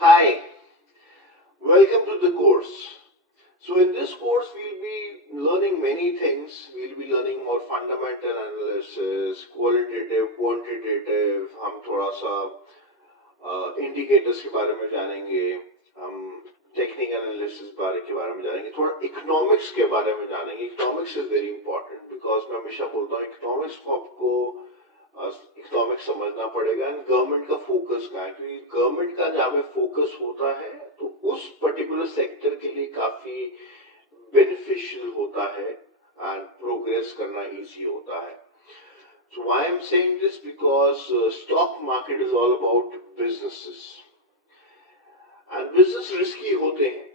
Hi, welcome to the course. So in this course we'll be learning many things. We'll be learning more fundamental analysis, qualitative, quantitative. हम थोड़ा सा indicators के बारे में जानेंगे, हम टेक्निकल एनालिसिस के बारे में जानेंगे, थोड़ा इकोनॉमिक्स के बारे में जानेंगे. Economics is very important because मैं हमेशा बोलता हूँ इकोनॉमिक्स को आपको इकोनॉमिक्स समझना पड़ेगा. एंड गवर्नमेंट का फोकस क्या है, क्योंकि गवर्नमेंट का जहाँ पे फोकस होता है तो उस पर्टिकुलर सेक्टर के लिए काफी बेनिफिशियल होता है एंड प्रोग्रेस करना इजी होता है. So why I'm saying this, because stock market is all about businesses and business risky होते हैं.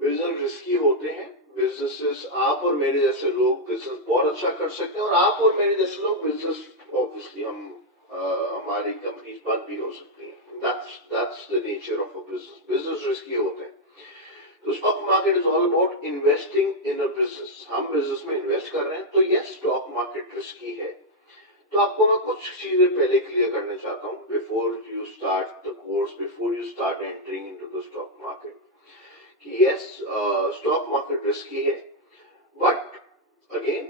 बिजनेस रिस्की होते हैं. बिजनेसेस, आप और मेरे जैसे लोग बिजनेस बहुत अच्छा कर सकते हैं और आप और मेरे जैसे लोग बिजनेस ऑब्वियसली हमारी कंपनीज बंद भी हो सकती हैं. That's the nature of a business. Business risky होते हैं. तो stock market is all about investing in a business. हम बिजनेस में इन्वेस्ट कर रहे हैं तो यस, स्टॉक मार्केट रिस्की है. तो आपको मैं कुछ चीजें पहले क्लियर करना चाहता हूँ before you start the course, before you start entering into the stock market. कि यस, स्टॉक मार्केट रिस्की है, बट अगेन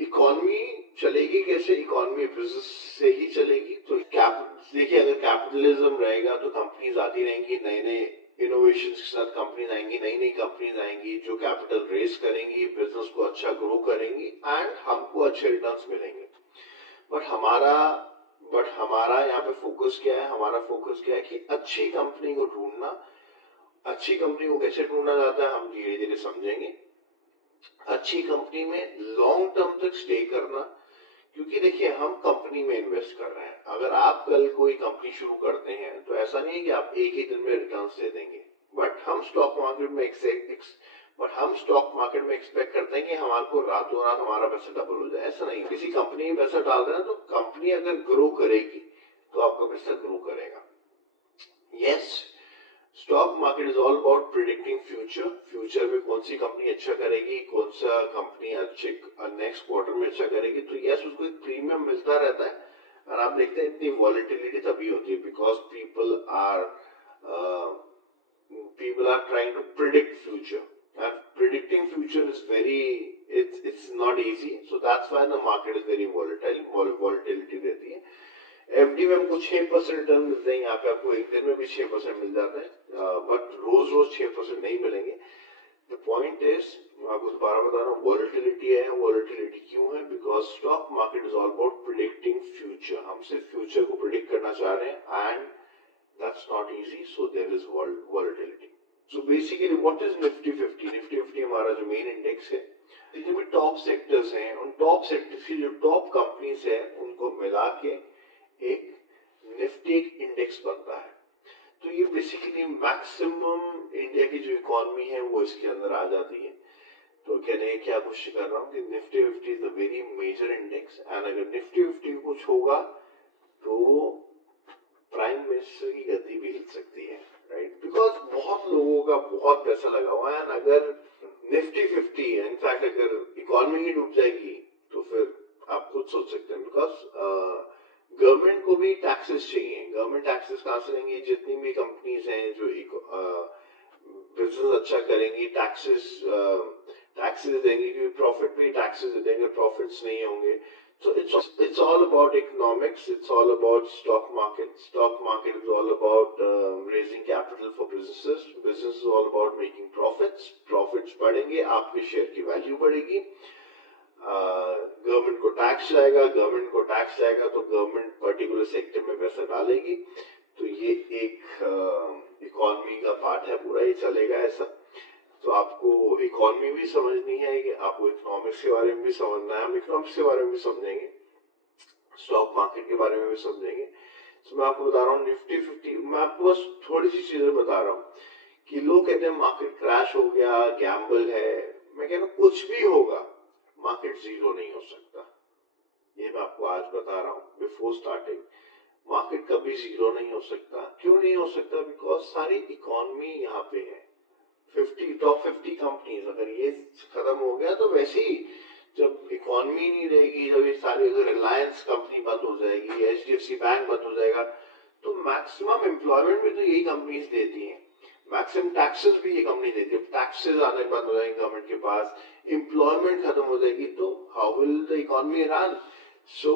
इकोनॉमी चलेगी कैसे? इकोनॉमी बिजनेस से ही चलेगी. तो देखिए, अगर कैपिटलिज्म रहेगा तो कंपनीज आती रहेंगी, नए नए इनोवेशन के साथ कंपनीज आएंगी, नई नई कंपनीज आएंगी जो कैपिटल रेज करेंगी, बिजनेस को अच्छा ग्रो करेंगी एंड हमको अच्छे रिटर्न्स मिलेंगे. बट हमारा यहाँ पे फोकस क्या है? हमारा फोकस क्या है कि अच्छी कंपनी को ढूंढना. अच्छी कंपनी को कैसे ढूंढना जाता है हम धीरे धीरे समझेंगे. अच्छी कंपनी में लॉन्ग टर्म तक स्टे करना, क्योंकि देखिए हम कंपनी में इन्वेस्ट कर रहे हैं. अगर आप कल कोई कंपनी शुरू करते हैं तो ऐसा नहीं है कि आप एक ही दिन में रिटर्न्स दे देंगे. बट हम स्टॉक मार्केट में एक्सपेक्ट करते हैं कि हमारे को रातों रात हमारा पैसा डबल हो जाए. ऐसा नहीं. किसी कंपनी में पैसा डाल रहे हैं तो कंपनी अगर ग्रो करेगी तो आपका पैसा ग्रो करेगा. Yes, stock market is all about predicting future. Future में कौन सी कंपनी अच्छा करेगी, कौन सा कंपनी अच्छे नेक्स्ट क्वार्टर में अच्छा करेगी. तो यस, उसको एक प्रीमियम मिलता रहता है. और आप देखते हैं इतनी वॉलेटिलिटी तभी होती है because people are trying to predict future. And predicting future is very, it's not easy. So that's why the market is very volatile. Volatility रहती है. एफडी में हमको 6% रिटर्न मिलते हैं. यहाँ पे आपको एक दिन में भी 6% मिल जाता है, बट रोज रोज 6% नहीं मिलेंगे. द पॉइंट इज, मैं आपको दोबारा बता रहा हूँ, वॉलेटिलिटी है. वॉलेटिलिटी क्यों है? Because stock market is all about predicting future. हम सिर्फ फ्यूचर को प्रिडिक्ट करना चाह रहे हैं and that's not easy. So there is volatility. So basically what is Nifty 50? Nifty 50 हमारा जो मेन इंडेक्स है, जितने भी टॉप सेक्टर्स हैं, उन टॉप सेक्टर्स की जो टॉप कंपनीज है उनको मिला के एक निफ्टी इंडेक्स बनता है. तो ये बेसिकली मैक्सिमम इंडिया की जो इकोनॉमी है वो इसके अंदर आ जाती है. तो कहने की क्या कोशिश कर रहा हूँ कि Nifty 50 is the very major index. And अगर निफ्टी 50 को कुछ होगा तो प्राइम मिनिस्टर की गद्दी भी हिल सकती है, राइट? बिकॉज बहुत लोगों का बहुत पैसा लगा हुआ है. अगर निफ्टी 50, इनफैक्ट अगर इकोनॉमी ही डूब जाएगी तो फिर आप खुद सोच सकते हैं. बिकॉज गवर्नमेंट को भी टैक्सेस चाहिए. गवर्नमेंट टैक्सेस कहां से लेंगी? जितनी भी कंपनीज हैं जो बिजनेस अच्छा करेंगी, टैक्सेस देंगे, क्योंकि प्रॉफिट पे टैक्सेस देंगे, प्रॉफिट्स नहीं होंगे. So it's all about economics. It's all about stock market. Stock market is all about raising capital for businesses. Business is all about making profits. Profits बढ़ेंगे, आपके शेयर की value बढ़ेगी. Government को tax जाएगा, तो government particular sector में पैसा डालेगी. तो ये एक इकोनॉमी का पार्ट है, पूरा ही चलेगा ऐसा. तो आपको इकोनॉमी भी समझनी है, कि आपको इकोनॉमिक्स के बारे में भी समझना है. हम इकोनॉमिक्स के बारे में भी समझेंगे, स्टॉक मार्केट के बारे में भी समझेंगे. तो मैं आपको बता रहा हूँ निफ्टी 50. मैं आपको बस थोड़ी सी चीजें बता रहा हूँ कि लोग कहते हैं मार्केट क्रैश हो गया, गैम्बल है. मैं कह रहा हूँ कुछ भी होगा, मार्केट जीरो नहीं हो सकता. ये मैं आपको आज बता रहा हूँ बिफोर स्टार्टिंग. मार्केट कभी जीरो नहीं हो सकता. क्यों नहीं हो सकता? बिकॉज सारी इकोनॉमी यहाँ पे है. टॉप 50 कंपनीज, अगर ये खत्म हो गया तो वैसे ही जब इकोनॉमी नहीं रहेगी, जब ये सारी, अगर रिलायंस कंपनी बंद हो जाएगी, एचडीएफसी बैंक बंद हो जाएगा, तो मैक्सिमम एम्प्लॉयमेंट भी तो यही कंपनीज देती हैं, मैक्सिमम टैक्सेस भी ये कंपनी देती है। टैक्सेस आने के बाद हो जाएंगे गवर्नमेंट के पास, एम्प्लॉयमेंट खत्म हो जाएगी, तो how will the economy run? So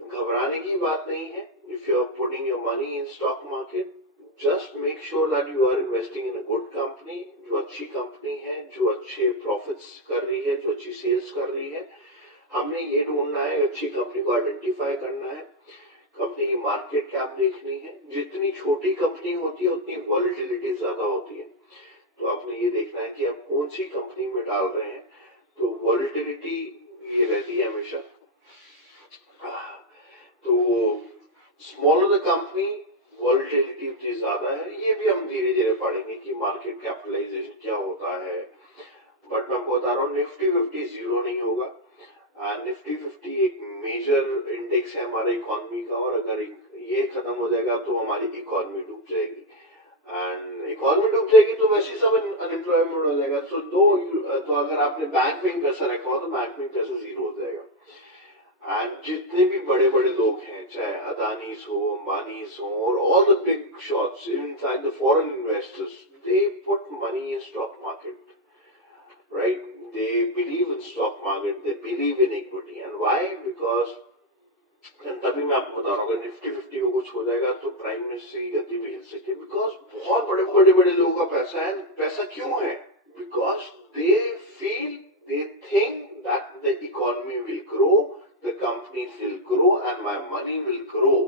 घबराने की बात नहीं है। If you are putting your money in stock market, just make sure that you are investing in a good company, जो अच्छी कंपनी है, जो अच्छे प्रॉफिट्स कर रही है, जो अच्छी सेल्स कर रही है। हमने ये ढूंढना है, अच्छी कंपनी को आइडेंटिफाई करना है, कंपनी की मार्केट कैप देखनी है। जितनी छोटी कंपनी होती है उतनी वॉलेटिलिटी ज्यादा होती है, तो आपने ये देखना है कि आप कौन सी कंपनी में डाल रहे हैं। तो वॉलेटिलिटी ये रहती है हमेशा, तो स्मॉलर द कंपनी वॉलेटिलिटी उतनी ज्यादा है। ये भी हम धीरे धीरे पढ़ेंगे कि मार्केट कैपिटलाइजेशन क्या होता है, बट मैं आपको बता रहा हूँ निफ्टी 50 जीरो नहीं होगा। निफ्टी 50 एक मेजर इंडेक्स है हमारे इकोनॉमी का, और अगर ये खत्म हो जाएगा तो हमारी इकोनॉमी डूब जाएगी, एंड इकोनॉमी डूब जाएगी तो वैसे सब अनएम्प्लॉयमेंट हो जाएगा। तो अगर आपने बैंक में पैसा रखा हो तो बैंक में पैसा जीरो हो जाएगा। एंड जितने भी बड़े बड़े लोग हैं, चाहे अदानीस हो, अंबानीस हो, और all the big shots, in fact the foreign investors, they put money in stock market, right? They believe in stock market, they believe in equity, and why? Because तभी मैं आपको बता रहा हूँ, अगर निफ्टी 50 को कुछ हो जाएगा तो प्राइम मिनिस्टर की गद्दी भी हिल सकती है, बिकॉज बहुत बड़े बड़े लोगों का पैसा है। पैसा क्यों है? Because they feel, they think that the economy will grow, the companies will grow, and my money will grow.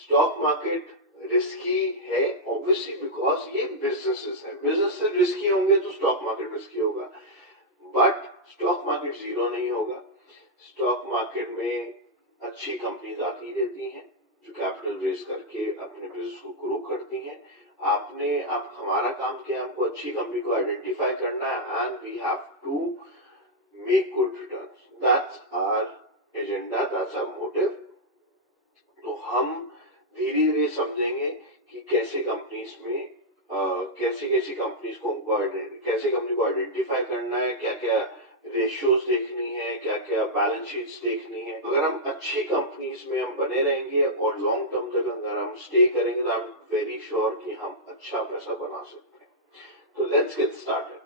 Stock market risky है ऑब्वियसली, बिकॉज ये बिजनेसेस है, बिजनेस रिस्की होंगे तो स्टॉक मार्केट रिस्की होगा, बट स्टॉक मार्केट जीरो नहीं होगा। Stock market में अच्छी कंपनीज आती रहती हैं जो कैपिटल रेज करके अपने बिजनेस को ग्रो करती हैं। हमारा काम क्या है? हमको अच्छी कंपनी को आइडेंटिफाई करना है, and we have to make good returns. That's our agenda, that's our motive. तो हम धीरे धीरे समझेंगे कि कैसे कंपनीज में कैसी कंपनीज को कैसे कंपनी को आइडेंटिफाई करना है, क्या क्या रेशियोज देखनी है, क्या क्या बैलेंस शीट्स देखनी है। अगर हम अच्छी कंपनीज में हम बने रहेंगे और लॉन्ग टर्म तक अगर हम स्टे करेंगे तो आई एम वेरी श्योर कि हम अच्छा पैसा बना सकते हैं। तो लेट्स गेट स्टार्टेड।